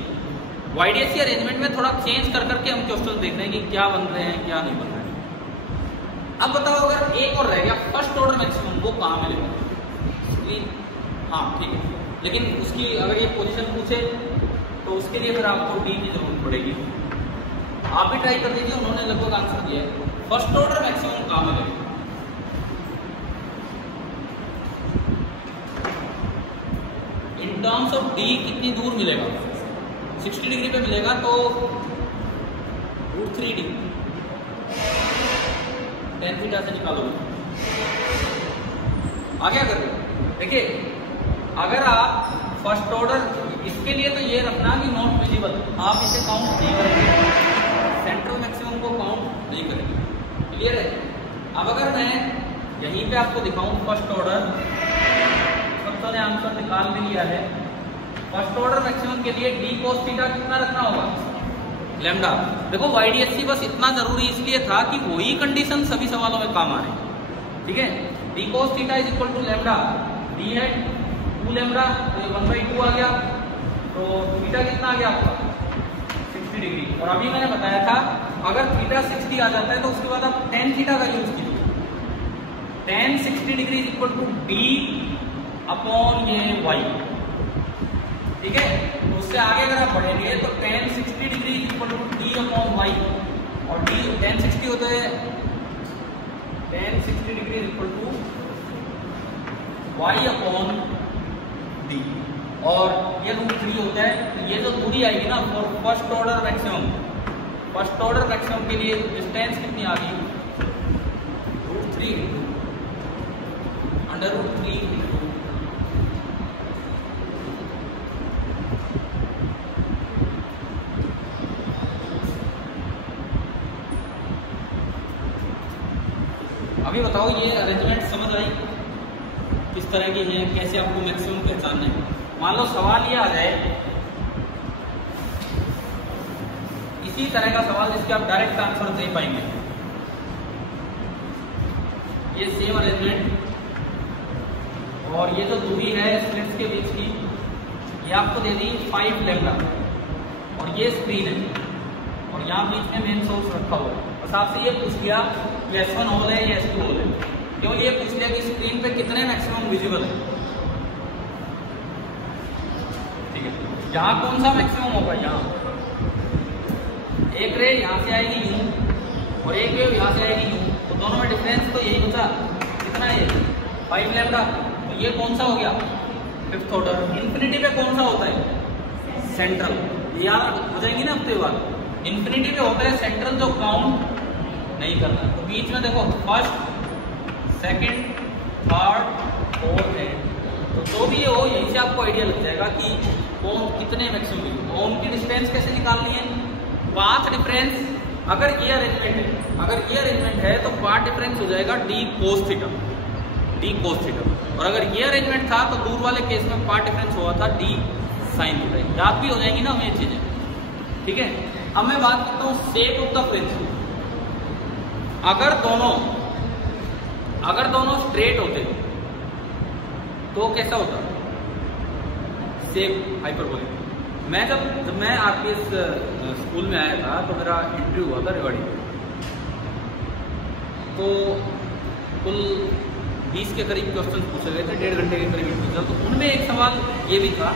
YDSC अरेंजमेंट में थोड़ा चेंज कर करके हम क्वेश्चन देख रहे हैं कि क्या बन रहे हैं क्या नहीं बन रहे हैं। अब बताओ अगर एक और रह गया फर्स्ट ऑर्डर मैक्सिमम, वो कहाँ मिलेगा? हाँ ठीक है, लेकिन उसकी अगर ये पोजीशन पूछे तो उसके लिए फिर आपको D की जरूरत पड़ेगी। आप भी ट्राई कर दीजिए, उन्होंने लगभग आंसर दिया है। फर्स्ट ऑर्डर मैक्सिमम कहाँ मिलेगा? इन टर्म्स ऑफ D कितनी दूर मिलेगा? 60 डिग्री पे मिलेगा तो √3D tan थीटा से निकालोगे। आगे कर रहे हो, देखिए अगर आप फर्स्ट ऑर्डर, इसके लिए तो ये रखना कि नॉट विजिबल, आप इसे काउंट नहीं करेंगे, सेंट्रल मैक्सिमम को काउंट नहीं करेंगे। क्लियर है? अब अगर मैं यहीं पे आपको दिखाऊं फर्स्ट ऑर्डर, सबसे ने आंसर निकाल भी लिया है। फर्स्ट ऑर्डर मैक्सिमम के लिए D cos थीटा कितना रखना होगा? लैम्डा। देखो YDSC बस इतना जरूरी इसलिए था कि वही कंडीशन सभी सवालों में काम आ रही। ठीक है, D cos theta is equal to lambda, D है 2 लैम्डा, तो 1/2 आ गया, तो थीटा कितना आ गया आपका? 60 डिग्री। और अभी मैंने बताया था अगर थीटा 60 आ जाता है तो उसके बाद आप tan थीटा का यूज कीजिए। tan 60 degree is equal to D upon ये Y। ठीक है, तो उससे आगे अगर आप बढ़ेंगे तो tan 60 degree is equal to D upon Y, और D tan 60 होता है, tan 60 degree is equal to Y upon D, और ये √3 होता है। तो ये जो दूरी आएगी ना for first order maximum, first order maximum के लिए डिस्टेंस कितनी आ गई? √3 अंडर √3। अभी बताओ ये अरेंजमेंट समझ आई किस तरह की है, कैसे आपको मैक्सिमम पहचानना है? मान लो सवाल ये आ जाए, इसी तरह का सवाल जिसके आप डायरेक्ट आंसर दे पाएंगे। ये सेम अरेंजमेंट, और ये जो दूरी है स्लिट्स के बीच की, ये आपको दे दी 5 लैम्डा, और ये स्क्रीन है, और यहाँ बीच में मेन सोर्स रखा हुआ है। बस आपसे ये पूछ लिया कि S1 होल है या S2 होल है, क्यों ये पूछ लिया कि स्क्रीन पे कितने मैक्सिमम विजिबल है। ठीक है, यहाँ कौन सा मैक्सिमम होगा? यहाँ एक रे यहाँ से आएगी यूं, और एक रे यहाँ से आएगी यूं, तो दोनों में डिफरेंस तो यही बचा, कितना है? 5 लैम्डा। तो ये कौन सा हो गया? Fifth order. इन्फिनिटी पे कौन सा होता है? सेंट्रल। याद हो जाएंगी ना हफ्ते बाद। इन्फिनिटी पे होता है सेंट्रल, जो काउंट नहीं करना। तो बीच में देखो फर्स्ट, सेकंड, थर्ड, फोर्थ है, तो जो भी हो यहीं से आपको आइडिया लग जाएगा कि कौन कितने मैक्सिमम। और उनकी डिस्टेंस कैसे निकालनी है? Path difference. अगर ये अरेंजमेंट है तो पाथ डिफरेंस हो जाएगा D cos theta, D cos theta. और अगर ये अरेंजमेंट था तो दूर वाले केस में पाथ डिफरेंस हुआ था D sin थीटा। याद भी हो जाएगी ना हमें चीजें। ठीक है, अब मैं बात करता हूँ शेप ऑफ द फ्रिंज। अगर दोनों स्ट्रेट होते तो कैसा होता? Shape hyperbolic. मैं जब मैं RPS स्कूल में आया था तो मेरा इंटरव्यू हुआ था रेवाड़ी, तो कुल 20 के करीब क्वेश्चन पूछे गए थे, 1.5 घंटे के करीब इंटरव्यू था। तो उनमें एक सवाल ये भी था,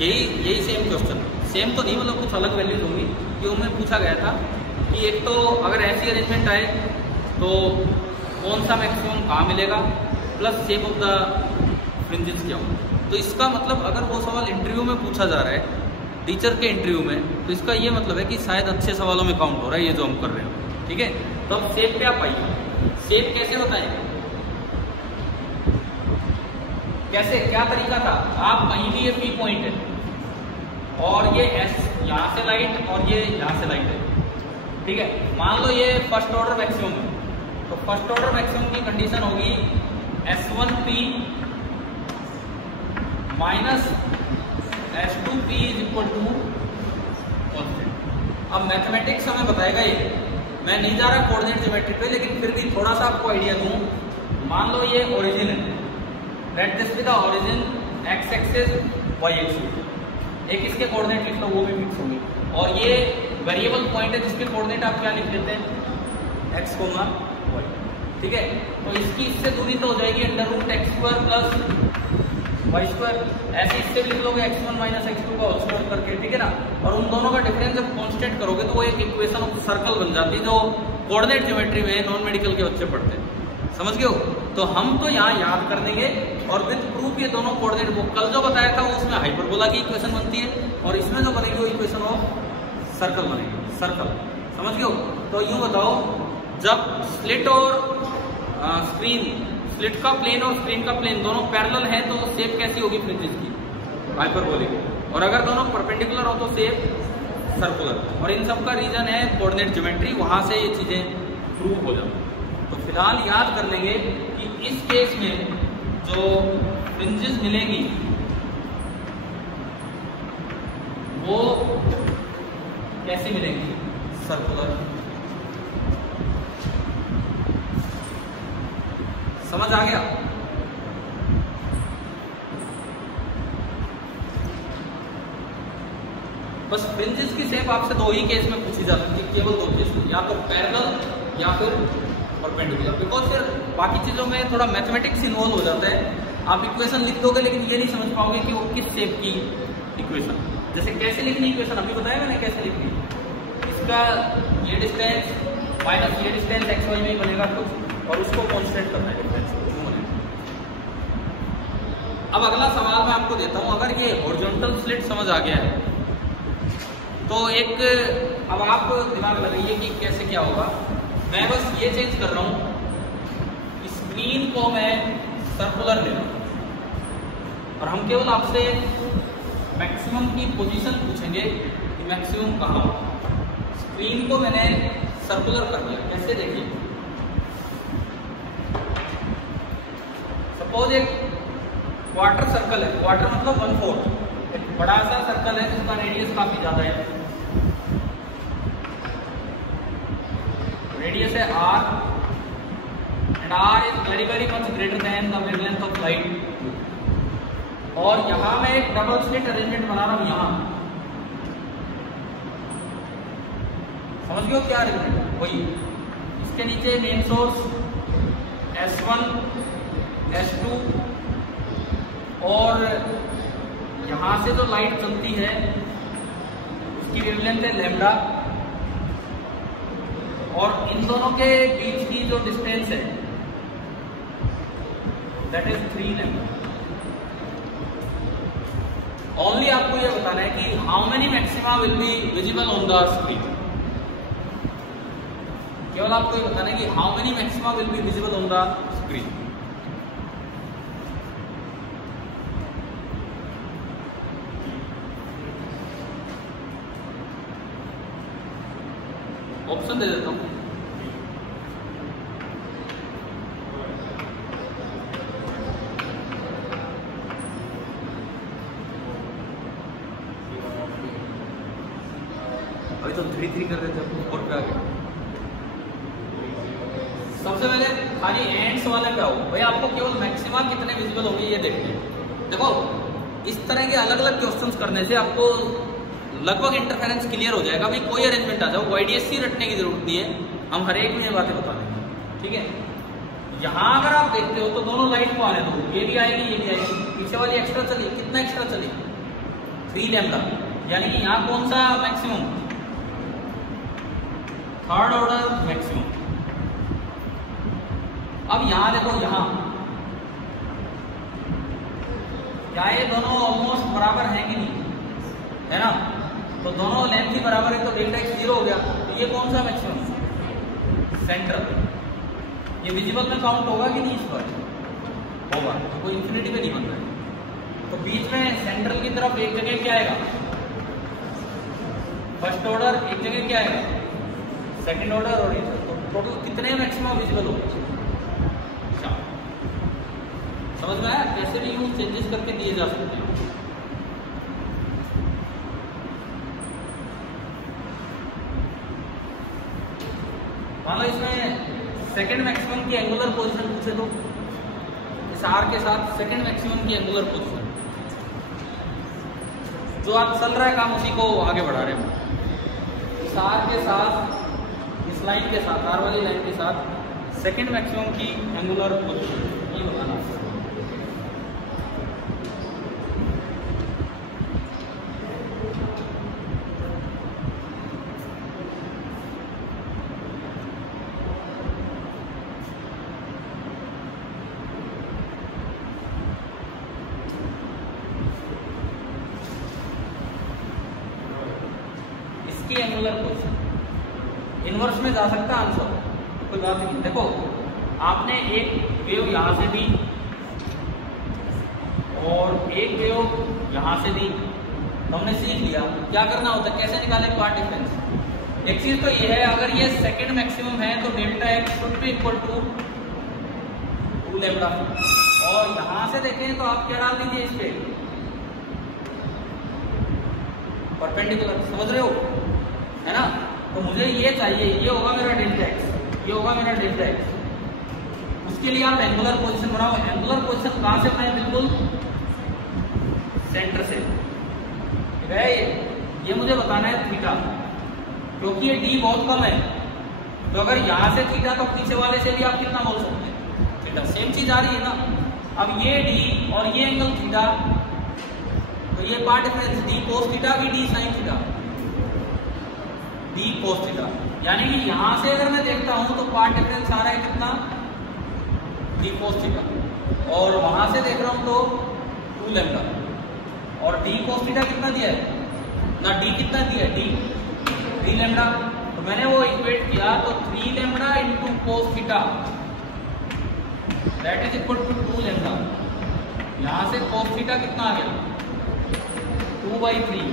यही सेम क्वेश्चन, सेम तो नहीं मतलब कुछ अलग वैल्यूज होंगी, कि उनमें पूछा गया था कि एक तो अगर ऐसी अरेंजमेंट आए तो कौन सा मैक्सिमम कहाँ मिलेगा, plus shape of the fringes क्या हो। तो इसका मतलब अगर वो सवाल इंटरव्यू में पूछा जा रहा है, टीचर के इंटरव्यू में, तो इसका ये मतलब है कि शायद अच्छे सवालों में काउंट हो रहा है ये जो हम कर रहे हैं। ठीक है, तो अब शेप पे आप आइए, शेप कैसे बताएं? कैसे, क्या तरीका था, आप कहीं भी ये पी पॉइंट है और ये एस यहाँ से लाइट और ये यहाँ से लाइट है, ठीक है। मान लो ये फर्स्ट ऑर्डर मैक्सिमम है, तो फर्स्ट ऑर्डर मैक्सिमम की कंडीशन होगी S1P minus S2P is equal to constant. अब मैथमेटिक्स हमें बताएगा ये, मैं नहीं जा रहा कोऑर्डिनेट ज्योमेट्री पे, लेकिन फिर भी थोड़ा सा आपको आइडिया दूं। मान लो ये ओरिजिन है, let this be the origin, x axis y axis, एक इसके कोऑर्डिनेट लिख लो, वो भी फिक्स होंगे। और ये वेरिएबल पॉइंट है जिसके कोऑर्डिनेट आप क्या लिख लेते हैं, x, y, ठीक है। तो इसकी इससे दूरी तो हो जाएगी √x² प्लस y², ऐसे इससे भी लिख लोगे x1 माइनस x2 का होल स्क्वायर करके, ठीक है ना। और उन दोनों का डिफरेंस जब कांस्टेंट करोगे तो वो एक इक्वेशन ऑफ सर्कल बन जाती है, जो कोऑर्डिनेट ज्योमेट्री में नॉन मेडिकल के बच्चे पढ़ते हैं, समझ गए हो। तो हम तो यहाँ याद कर देंगे और विद प्रूफ ये दोनों कोऑर्डिनेट, वो कल जो बताया था उसमें हाइपरबोला की इक्वेशन बनती है और इसमें जो बनेगी वो इक्वेशन ऑफ सर्कल बनेगी, सर्कल, समझ गए हो। तो यूं बताओ, जब स्लिट और स्क्रीन, स्लिट का प्लेन और स्क्रीन का प्लेन दोनों पैरेलल हैं तो शेप कैसी होगी फ्रिंजेस की, हाइपरबोलिक। और अगर दोनों परपेंडिकुलर हो तो शेप सर्कुलर। और इन सब का रीजन है कोऑर्डिनेट ज्योमेट्री, वहां से ये चीजें प्रूव हो जाती। तो फिलहाल याद कर लेंगे कि इस केस में जो फ्रिंजेस मिलेंगी वो कैसी मिलेंगी, सर्कुलर। समझ आ गया। बस फ्रिंजेस की शेप आपसे दो ही केस में पूछी जा सकती है, केवल दो केस में, या तो पैरेलल या फिर परपेंडिकुलर। बिकॉज फिर बाकी चीजों में थोड़ा मैथमेटिक्स इन्वॉल्व हो जाता है। आप इक्वेशन लिख दोगे लेकिन ये नहीं समझ पाओगे कि वो किस शेप की इक्वेशन, जैसे कैसे लिखनी इक्वेशन अभी बताया मैंने कैसे लिखनी, इसका ये डिस्टेंस माइनस ये डिस्टेंस एक्स वाई में बनेगा कुछ, और उसको कांस्टेंट करना है डिफरेंस को, क्यों बनेगा। अब अगला सवाल मैं आपको देता हूं, अगर ये हॉरिजॉन्टल स्लिट समझ आ गया है तो एक, अब आप दिमाग लगाइए कि कैसे क्या होगा। मैं बस ये चेंज कर रहा हूं, स्क्रीन को मैं सर्कुलर ले रहा हूं और हम केवल आपसे मैक्सिमम की पोजीशन पूछेंगे कि मैक्सिमम कहाँ हो। स्क्रीन को मैंने सर्कुलर कर दिया, कैसे देखिए, सपोज एक क्वार्टर सर्कल है, क्वार्टर मतलब 1/4, एक बड़ा सा सर्कल है जिसका रेडियस काफी ज्यादा है, रेडियस है r and r is very very much greater than the wavelength of light। और यहां मैं एक डबल स्लिट अरेंजमेंट बना रहा हूं, यहां समझ गए हो क्या अरेंजमेंट, वही इसके नीचे मेन सोर्स S1 S2 और यहां से जो लाइट चलती है उसकी वेवलेंथ है लैम्डा, और इन दोनों के बीच की जो डिस्टेंस है दैट इज 3 लैम्डा। ओनली आपको ये बताना है कि how many maxima will be visible on the screen, केवल आपको ये बताना है कि how many maxima will be visible on the screen. Option दे देता हूं, अभी तो 3 कर देते हैं, 4 पे आ गए। सबसे पहले खाली एंड्स वाले पे आओ भाई, आपको केवल मैक्सिमा कितने विजिबल होंगे ये देखिए। देखो इस तरह के अलग अलग क्वेश्चंस करने से आपको लगभग इंटरफेरेंस क्लियर हो जाएगा। भाई कोई अरेंजमेंट आ जाओ, YDSC रटने की जरूरत नहीं है, हम हर एक में ये बातें बता देंगे, ठीक है। यहाँ अगर आप देखते हो तो दोनों लाइट को आने दो, ये भी आएगी ये भी आएगी, पीछे वाली एक्स्ट्रा चली, कितना एक्स्ट्रा चली 3 लैम्डा, यानी कि यहाँ कौन सा मैक्सिमम, थर्ड ऑर्डर मैक्सिमम। अब यहाँ देखो, यहाँ क्या ये दोनों ऑलमोस्ट बराबर है कि नहीं, है ना, तो दोनों लेंथ ही बराबर है तो डेल्टा x 0 हो गया। तो ये कौन सा मैक्सिमम, सेंट्रल, ये विजिबल में काउंट होगा कि नहीं इस पर, होगा, वो इंफिनिटी पे नहीं बन रहा है। तो बीच में सेंट्रल की तरफ एक जगह क्या आएगा, फर्स्ट ऑर्डर, एक जगह क्या आएगा सेकंड ऑर्डर, और ये तो टोटल कितने मैक्सिमम विजिबल होगा। समझ में आया? कैसे भी यूज चेंजेस करके दिए जा सकते हैं। मान लो इसमें सेकंड मैक्सिमम की एंगुलर पोजीशन पूछे तो इस आर के साथ सेकंड मैक्सिमम की एंगुलर पोजीशन, जो आप चल रहा है काम उसी को आगे बढ़ा रहे हो। इस आर के साथ, इस लाइन के साथ, आर वाली लाइन के साथ सेकंड मैक्सिमम की एंगुलर पोजीशन ये बताना। एंगुलर पोजीशन इनवर्स में जा सकता है आंसर, कोई बात नहीं। देखो आपने एक वेव यहां से दी और एक वेव यहां से दी, तो हमने सीख लिया क्या करना होता है, कैसे निकाले पार्ट डिफरेंस। एक चीज तो ये है, अगर ये सेकंड मैक्सिमम है तो delta x should be equal to 2 lambda, और यहां से देखें तो आप क्या डाल दीजिए इस पे परपेंडिकुलर, समझ रहे हो है ना। तो मुझे ये चाहिए, ये होगा मेरा डेल्टा एक्स, ये होगा मेरा डेल्टा एक्स। उसके लिए आप एंगुलर पोजीशन बनाओ। एंगुलर पोजीशन कहां से बनाए, बिल्कुल सेंटर से। ये मुझे बताना है थीटा, क्योंकि ये डी बहुत कम है, तो अगर यहां से थीटा तो पीछे वाले से भी आप कितना बोल सकते हैं थीटा, सेम चीज आ रही है ना। अब ये डी और ये एंगल थीटा, तो ये path difference D cos theta भी D sine theta, D cos theta, यानी कि यहां से अगर मैं देखता हूं तो पार्ट डिफरेंस आ रहा है कितना, डी कोस थीटा, और वहां से देख रहा हूं तो 2 लैम्डा, और डी कोस थीटा कितना दिया है ना, डी कितना दिया है, डी 3 लैम्डा। तो मैंने वो इक्वेट किया तो 3 lambda into cos theta that is equal to 2 lambda. यहां से कोस थीटा कितना आ गया 2/3।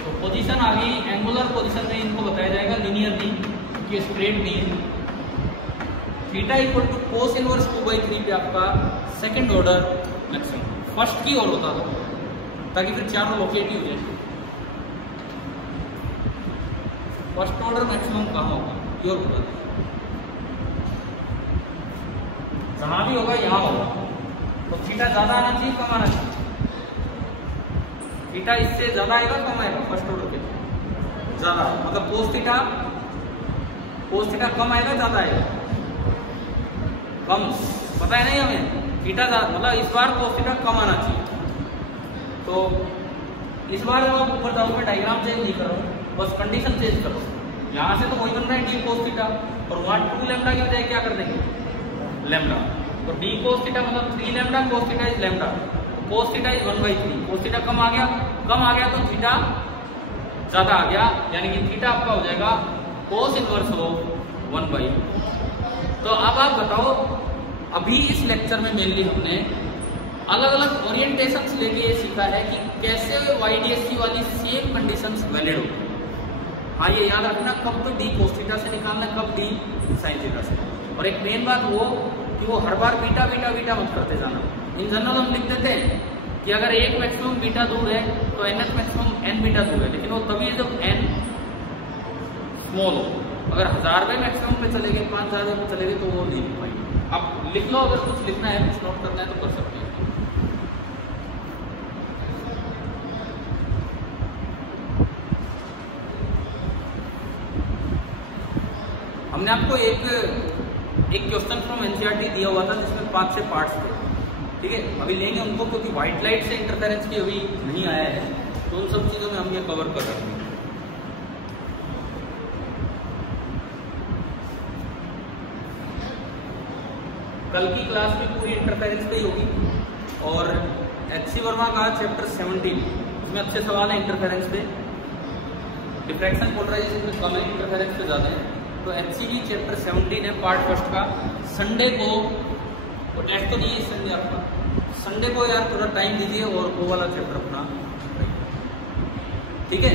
तो पोजीशन आ गई, एंगुलर पोजीशन में इनको बताया जाएगा लीनियरली कि स्ट्रेट डी है। Theta equal to cos inverse 2/3 पे आपका सेकंड ऑर्डर मैक्सिमम। फर्स्ट की और बता दो ताकि फिर चारों लोकेट ही हो जाए। फर्स्ट ऑर्डर मैक्सिमम कहाँ होगा ये और बता दो, जहां भी होगा यहां होगा। तो थीटा ज्यादा आना चाहिए कम आना चाहिए, थीटा इससे ज्यादा आएगा कम आएगा, फर्स्ट ऑर्डर के ज्यादा, मतलब कोस थीटा कम आएगा ज्यादा आएगा, कम पता है नहीं हमें, थीटा मतलब इस बार कोस थीटा कम आना चाहिए। तो इस बार मैं ऊपर जाऊँ मैं डायग्राम चेंज नहीं कर रहा हूँ, बस कंडीशन चेंज करो। यहाँ से तो वही बन रहा है डी कोस थीटा, और वहाँ 2 लैम्डा की बजाय क्या कर देंगे लैम्डा, तो डी कोस थीटा मतलब 3 lambda, cos theta is lambda, cos theta is 1/3। Cos theta कम आ गया तो थीटा ज्यादा आ गया, यानी कि थीटा आपका हो जाएगा कोस इनवर्स ऑफ 1/। तो अब आप बताओ, अभी इस लेक्चर में मेनली हमने अलग अलग ओरिएंटेशन लेके ये सीखा है कि कैसे YDST वाली सेम कंडीशंस वैलिड हो। हाँ ये याद रखना, कब तो डी कोस थीटा से निकालना, कब डी साइन थीटा से। और एक मेन बात वो कि वो हर बार बीटा बीटा बीटा मत करते जाना। इन जनरल हम लिख देते हैं कि अगर एक मैक्सिमम बीटा दूर है तो nth मैक्सिमम n बीटा दूर है, लेकिन वो तभी जब n स्मॉल हो। अगर 1000वें मैक्सिमम पे चले गए, 5000 पे चले गए तो वो नहीं लिख पाएंगे। अब लिख लो, अगर कुछ लिखना है, कुछ नोट करना है तो कर सकते हैं। हमने आपको एक क्वेश्चन फ्रॉम एनसीईआरटी दिया हुआ था जिसमें 5-6 पार्ट्स थे, ठीक है। अभी लेंगे उनको, क्योंकि व्हाइट लाइट से इंटरफेरेंस भी अभी नहीं आया है, तो उन सब चीजों में हम ये कवर कर रहे हैं। कल की क्लास में पूरी इंटरफेरेंस पे ही होगी, और HC वर्मा का चैप्टर 17 उसमें अच्छे सवाल है इंटरफेरेंस पे। डिफ्रैक्शन पोलराइजेशन में कम है, इंटरफेरेंस पे ज्यादा है। तो HCV चैप्टर 17 है पार्ट फर्स्ट का, संडे को और टेस्ट तो नहीं है इस संडे आपका, संडे को यार थोड़ा टाइम दीजिए और वो वाला चैप्टर अपना, ठीक है।